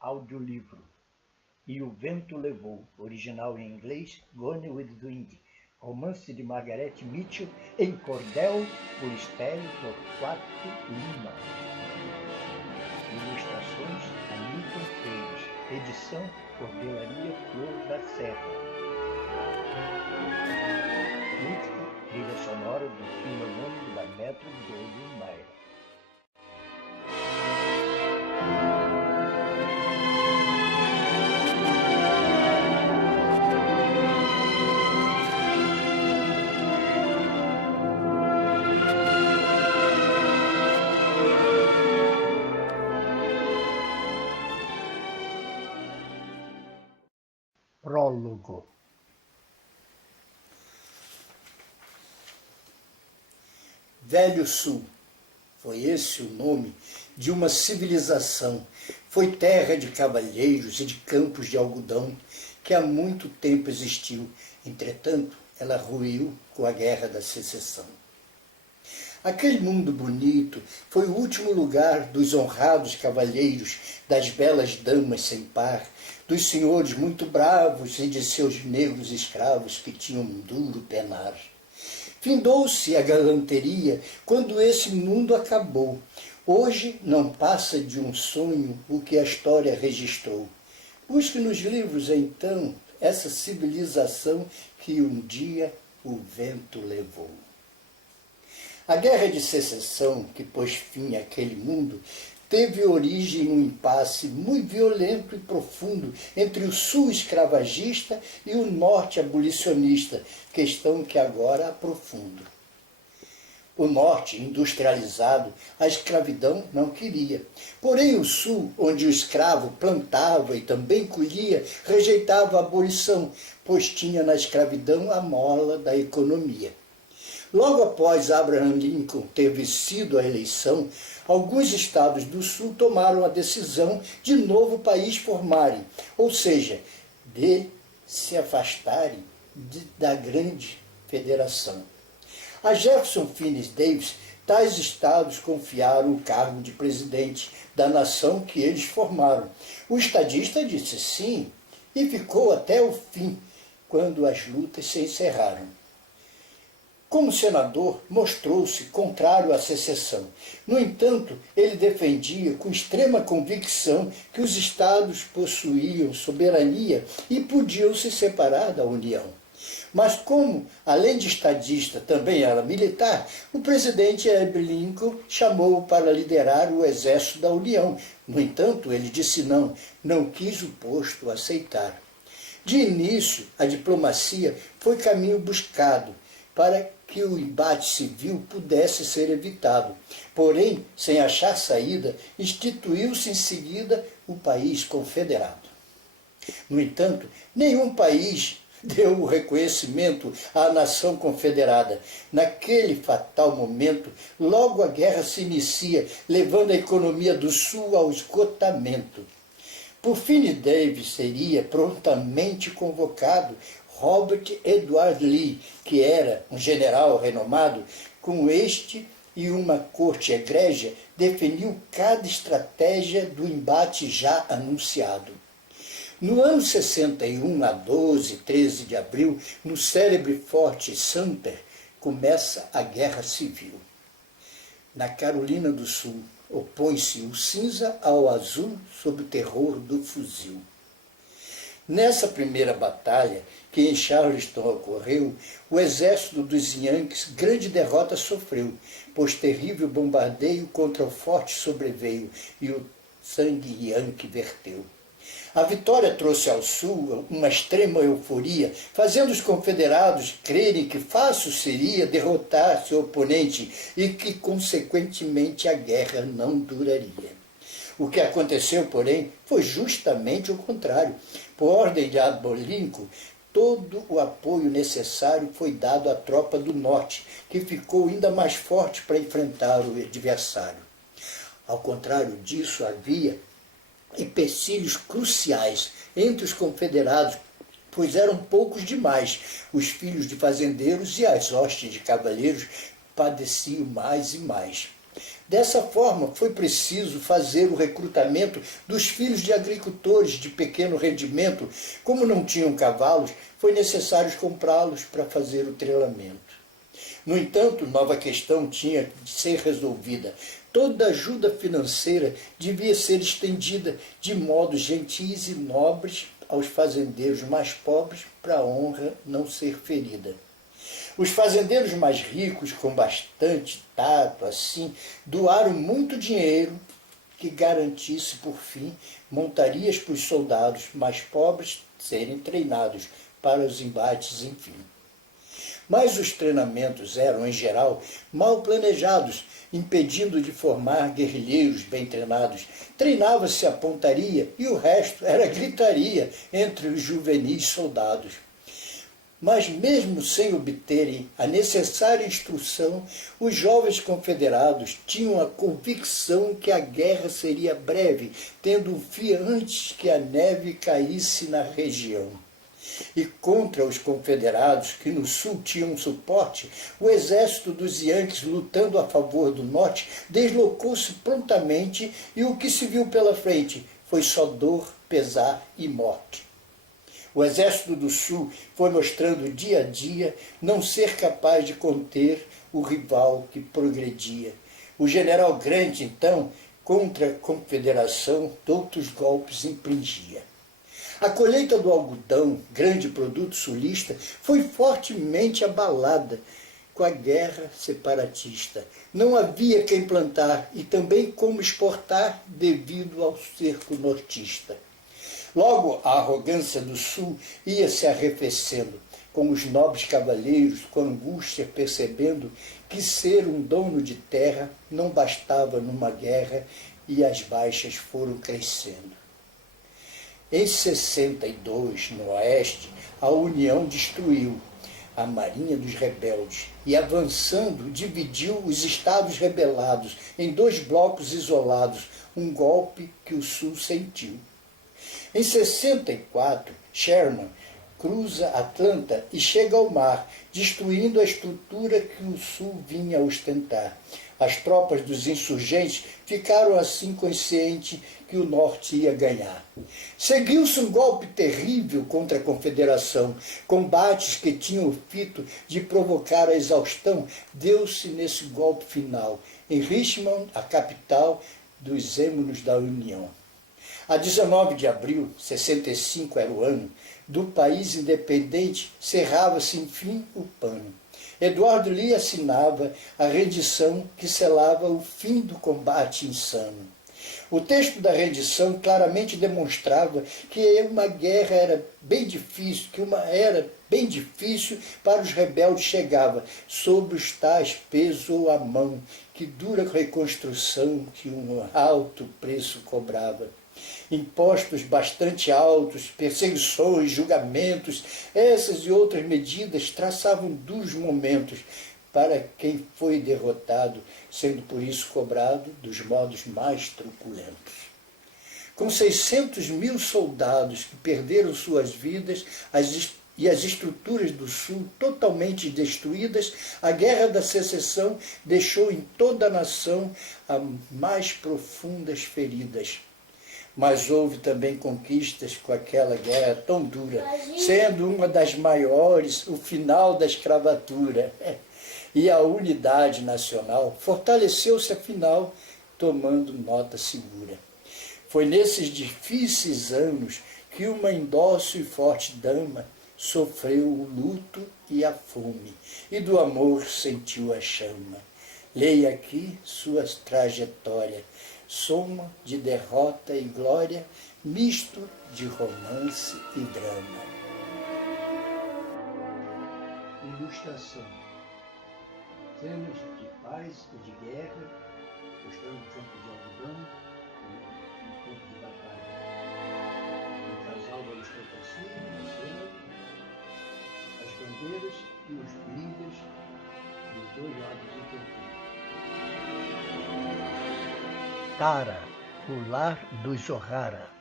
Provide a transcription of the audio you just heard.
audiolivro. E o Vento Levou, original em inglês, Gone with the Wind, romance de Margaret Mitchell, em cordel por Estélio Torquato Lima. Ilustrações Aníbal Pires, edição Cordelaria Flor da Serra. Música, trilha sonora do filme homônimo da Metro Goldwyn Mayer. Prólogo. Velho Sul, foi esse o nome de uma civilização. Foi terra de cavalheiros e de campos de algodão que há muito tempo existiu. Entretanto, ela ruiu com a Guerra da Secessão. Aquele mundo bonito foi o último lugar dos honrados cavalheiros, das belas damas sem par, dos senhores muito bravos e de seus negros escravos que tinham um duro penar. Findou-se a galanteria quando esse mundo acabou. Hoje não passa de um sonho o que a história registrou. Busque nos livros, então, essa civilização que um dia o vento levou. A Guerra de Secessão, que pôs fim àquele mundo, teve origem em um impasse muito violento e profundo entre o sul escravagista e o norte abolicionista, questão que agora aprofundo. O norte, industrializado, a escravidão não queria. Porém, o sul, onde o escravo plantava e também colhia, rejeitava a abolição, pois tinha na escravidão a mola da economia. Logo após Abraham Lincoln ter vencido a eleição, alguns estados do Sul tomaram a decisão de novo país formarem, ou seja, de se afastarem da grande federação. A Jefferson Phineas Davis, tais estados confiaram o cargo de presidente da nação que eles formaram. O estadista disse sim e ficou até o fim, quando as lutas se encerraram. Como senador, mostrou-se contrário à secessão. No entanto, ele defendia com extrema convicção que os estados possuíam soberania e podiam se separar da União. Mas como, além de estadista, também era militar, o presidente Abraham Lincoln chamou-o para liderar o exército da União. No entanto, ele disse não quis o posto aceitar. De início, a diplomacia foi caminho buscado para que o embate civil pudesse ser evitado. Porém, sem achar saída, instituiu-se em seguida o país confederado. No entanto, nenhum país deu o reconhecimento à nação confederada. Naquele fatal momento, logo a guerra se inicia, levando a economia do Sul ao esgotamento. Por Phineas Davis seria prontamente convocado Robert Edward Lee, que era um general renomado, com este e uma corte egrégia, definiu cada estratégia do embate já anunciado. No ano 61, a 12, 13 de abril, no célebre Forte Sumter, começa a Guerra Civil. Na Carolina do Sul, opõe-se o cinza ao azul sob o terror do fuzil. Nessa primeira batalha, que em Charleston ocorreu, o exército dos Yankees grande derrota sofreu, pois terrível bombardeio contra o forte sobreveio e o sangue Yankee verteu. A vitória trouxe ao Sul uma extrema euforia, fazendo os confederados crerem que fácil seria derrotar seu oponente e que, consequentemente, a guerra não duraria. O que aconteceu, porém, foi justamente o contrário. Por ordem de Abraham Lincoln, todo o apoio necessário foi dado à tropa do Norte, que ficou ainda mais forte para enfrentar o adversário. Ao contrário disso, havia empecilhos cruciais entre os confederados, pois eram poucos demais. Os filhos de fazendeiros e as hostes de cavaleiros padeciam mais e mais. Dessa forma, foi preciso fazer o recrutamento dos filhos de agricultores de pequeno rendimento. Como não tinham cavalos, foi necessário comprá-los para fazer o treinamento. No entanto, nova questão tinha de ser resolvida. Toda ajuda financeira devia ser estendida de modo gentis e nobres aos fazendeiros mais pobres, para a honra não ser ferida. Os fazendeiros mais ricos, com bastante tato, assim, doaram muito dinheiro que garantisse, por fim, montarias para os soldados mais pobres serem treinados para os embates, enfim. Mas os treinamentos eram, em geral, mal planejados, impedindo de formar guerrilheiros bem treinados. Treinava-se a pontaria e o resto era gritaria entre os juvenis soldados. Mas mesmo sem obterem a necessária instrução, os jovens confederados tinham a convicção que a guerra seria breve, tendo um fim antes que a neve caísse na região. E contra os confederados, que no sul tinham suporte, o exército dos Yankees, lutando a favor do norte, deslocou-se prontamente e o que se viu pela frente foi só dor, pesar e morte. O exército do sul foi mostrando dia a dia não ser capaz de conter o rival que progredia. O general Grant, então, contra a confederação, outros golpes infligia. A colheita do algodão, grande produto sulista, foi fortemente abalada com a guerra separatista. Não havia quem plantar e também como exportar devido ao cerco nortista. Logo, a arrogância do sul ia se arrefecendo, com os nobres cavaleiros, com angústia, percebendo que ser um dono de terra não bastava numa guerra, e as baixas foram crescendo. Em 62, no oeste, a União destruiu a marinha dos rebeldes e, avançando, dividiu os estados rebelados em dois blocos isolados, um golpe que o sul sentiu. Em 64, Sherman cruza Atlanta e chega ao mar, destruindo a estrutura que o sul vinha ostentar. As tropas dos insurgentes ficaram assim conscientes que o norte ia ganhar. Seguiu-se um golpe terrível contra a Confederação. Combates que tinham o fito de provocar a exaustão, deu-se nesse golpe final, em Richmond, a capital dos êmulos da União. A 19 de abril, 65 era o ano, do país independente cerrava-se, enfim, o pano. Eduardo Lee assinava a rendição que selava o fim do combate insano. O texto da rendição claramente demonstrava que uma guerra era bem difícil, que uma era bem difícil para os rebeldes chegava, sobre os tais peso a mão, que dura reconstrução que um alto preço cobrava. Impostos bastante altos, perseguições, julgamentos, essas e outras medidas traçavam duros momentos para quem foi derrotado, sendo por isso cobrado dos modos mais truculentos. Com 600 mil soldados que perderam suas vidas e as estruturas do Sul totalmente destruídas, a Guerra da Secessão deixou em toda a nação as mais profundas feridas. Mas houve também conquistas com aquela guerra tão dura, sendo uma das maiores o final da escravatura. E a unidade nacional fortaleceu-se afinal, tomando nota segura. Foi nesses difíceis anos que uma indócil e forte dama sofreu o luto e a fome, e do amor sentiu a chama. Leia aqui sua trajetória, soma de derrota e glória, misto de romance e drama. Ilustração. Cenas de paz e de guerra, mostrando o campo de algodão, no campo de batalha. O casal da aristocracia, as bandeiras e os brilhos dos dois lados do campo. Tara, o lar dos O'Hara.